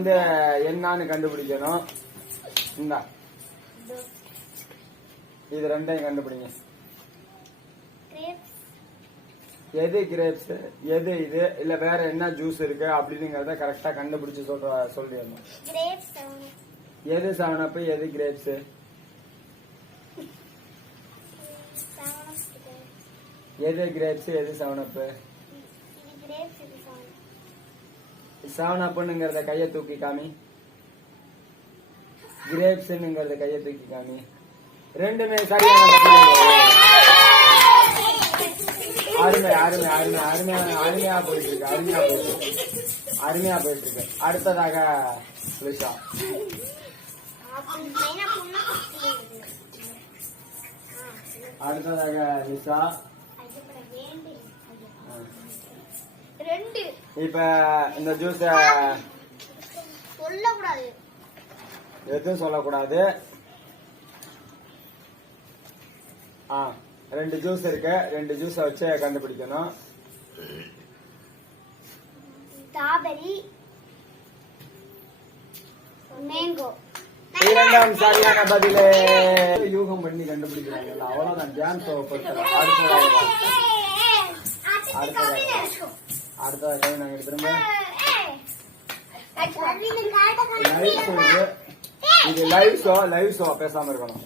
இந்த என்னன்னு கண்டுபிடிக்கணும். இந்த இது ரெண்டையும் கண்டுபிடிங்க. எது கிரேப்ஸ், எது இது, இல்ல வேற என்ன ஜூஸ் இருக்கு அப்படிங்கறத கரெக்டா கண்டுபிடிச்சு சொல்லிடணும். எது 7up, எது கிரேப்ஸ்? எது கிரேப்ஸ், எது 7up? 7upங்கிறத கையை தூக்கி காமி. கிரேப்ஸ்ங்கிறத கையை தூக்கி காமி. ரெண்டுமே சரியான அருமை அருமை அருமை அருமையான அருமையா போயிட்டு இருக்கு. அருமையா போயிட்டு இருக்கு. அடுத்ததாக லிஷா. இப்ப இந்த ஜூஸ் சொல்லக்கூடாது, எதுவும் சொல்லக்கூடாது. ரெண்டு ஜூஸ் இருக்கு, ரெண்டு ஜூஸ வச்சு கண்டுபிடிக்கணும். Strawberry, mango. இரண்டாம் சரியான பதிலே. யூகம் பண்ணி கண்டுபிடிக்கிறாங்க. அவ்வளவுதான். டான்ஸ் அடுத்ததாக நாங்க திரும்ப லைவ் ஷோ. இது லைவ் ஷோ பேசாம இருக்கணும்.